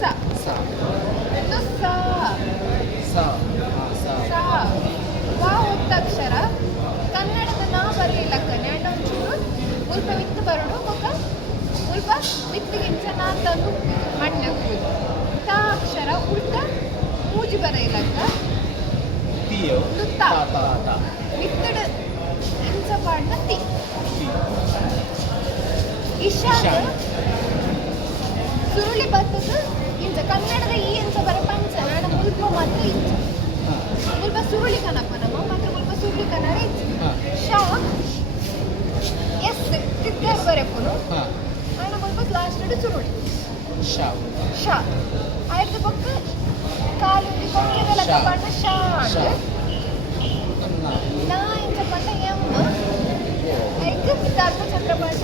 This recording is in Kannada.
ಸ ಸ ಇದು ಸ ಸ ಸ ಸ ವಾ ಒತ್ತಕ್ಷರ ಕನ್ನಡದ ನಾ ಬರಲಿಲ್ಲ ಕಣೆ ಅಣ್ಣ ಒಂಚೂರು ಮುಲ್ಪ ವಿತ್ತು ಬರಡು ಮುಖ ಮುಲ್ಪ ವಿತ್ತಿಗಿಂಚ ನಾ ತಂದು ಮಣ್ಣಕ್ಕೆ ತ ಅಕ್ಷರ ಉಲ್ಟ ಮೂಜಿ ಬರೆಯಲಕ್ಕ ತಿಯೋ ತ ತ ತ ವಿತ್ತಡ ಇಂಚ ಪಾಡ್ನ ತಿ ಇಶಾನ್ ಸುರುಳಿ ಬರ್ತದ ಇಂಚ ಕನ್ನಡದ ಈ ಇಂಚ ಬರ ಪಂಚ ನಾಡ ಮುಲ್ಪ ಮಾತ್ರ ಇಂಚ ಮುಲ್ಪ ಸುರುಳಿ ಕನಪ್ಪ ನಮ್ಮ ಮಾತ್ರ ಮುಲ್ಪ ಸುರುಳಿ ಕನ್ನಡ ಇಂಚ ಶಾ ಎಸ್ ತಿಕ್ಕರ್ ಬರೆಪುನು ನಾಡ ಮುಲ್ಪ ಲಾಸ್ಟ್ ಸುರುಳಿ ಶಾ ಶಾ ಆಯ್ತು ಪಕ್ಕ ಕಾಲು ಕೊಕ್ಕೆದಲ್ಲ ಕಪಾಟ ಶಾ ಅಂದ್ರೆ ನಾ ಇಂಚ ಪಟ್ಟ ಎಮ್ಮ ಐದು ಸಿದ್ಧಾರ್ಥ ಚಕ್ರಪಾಠ